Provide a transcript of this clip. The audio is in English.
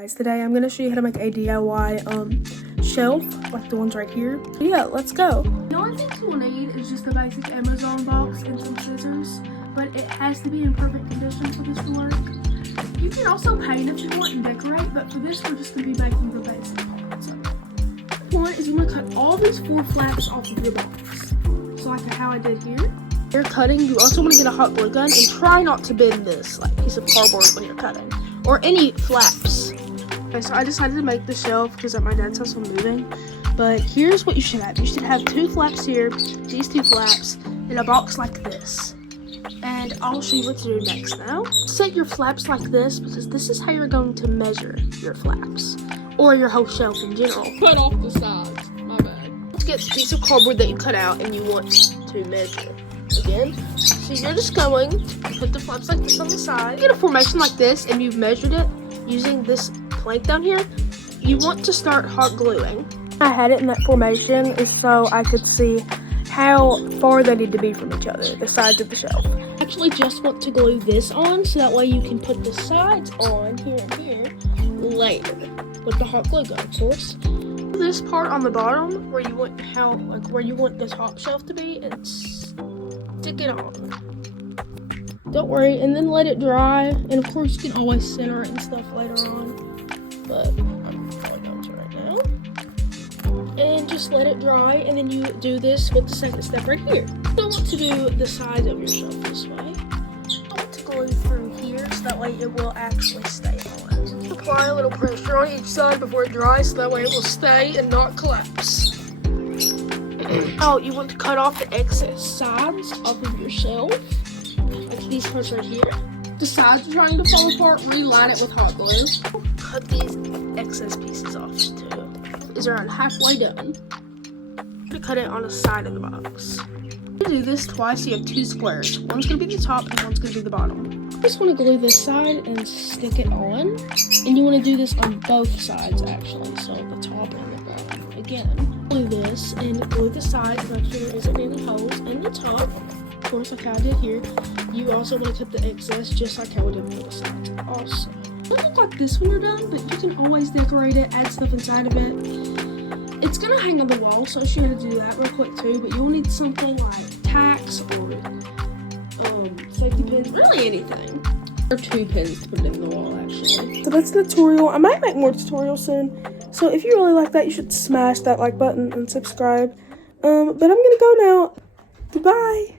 Guys, today I'm going to show you how to make a DIY shelf, like the ones right here. Yeah, let's go. The only things you will need is just a basic Amazon box and some scissors, but it has to be in perfect condition for this to work. You can also paint if you want and decorate, but for this we're just going to be making the basic part. So, one is you want to cut all these 4 flaps off of your box. So like how I did here. You're cutting, you also want to get a hot glue gun and try not to bend this like piece of cardboard when you're cutting, or any flaps. Okay, so I decided to make the shelf because at my dad's house I'm moving. But here's what you should have. You should have 2 flaps here, these 2 flaps, in a box like this. And I'll show you what to do next now. Set your flaps like this because this is how you're going to measure your flaps. Or your whole shelf in general. Cut off the sides, my bad. Let's get a piece of cardboard that you cut out and you want to measure. Again, so you're just going to put the flaps like this on the side. Get a formation like this and you've measured it using this plank down here. You want to start hot gluing. I had it in that formation is so I could see how far they need to be from each other, the sides of the shelf. I actually just want to glue this on so that way you can put the sides on here and here later with the hot glue gun, of course. This part on the bottom where you want where you want the top shelf to be and stick it on. Don't worry, and then let it dry. And of course, you can always center it and stuff later on. But I'm probably going to right now. And just let it dry, and then you do this with the second step right here. You don't want to do the sides of your shelf this way. You want to glue through here so that way it will actually stay on. Apply a little pressure on each side before it dries so that way it will stay and not collapse. Oh, you want to cut off the excess sides off of your shelf. Like these parts right here. The sides are trying to fall apart, reline it with hot glue. Cut these excess pieces off too. It's around halfway done. To cut it on the side of the box. To do this twice, you have 2 squares. One's going to be the top and one's going to be the bottom. You just want to glue this side and stick it on. And you want to do this on both sides actually, so the top and the bottom. Again. Glue this and glue the sides, make sure there isn't any holes in the top. Of course, like how I did here. You also want to cut the excess just like how we did for the sides also. It doesn't look like this when you're done, but you can always decorate it, add stuff inside of it. It's going to hang on the wall, so I'll show you how to do that real quick too, but you'll need something like tacks or safety pins, really anything. Or 2 pins to put it in the wall actually. So that's the tutorial. I might make more tutorials soon. So if you really like that, you should smash that like button and subscribe. But I'm gonna go now. Goodbye.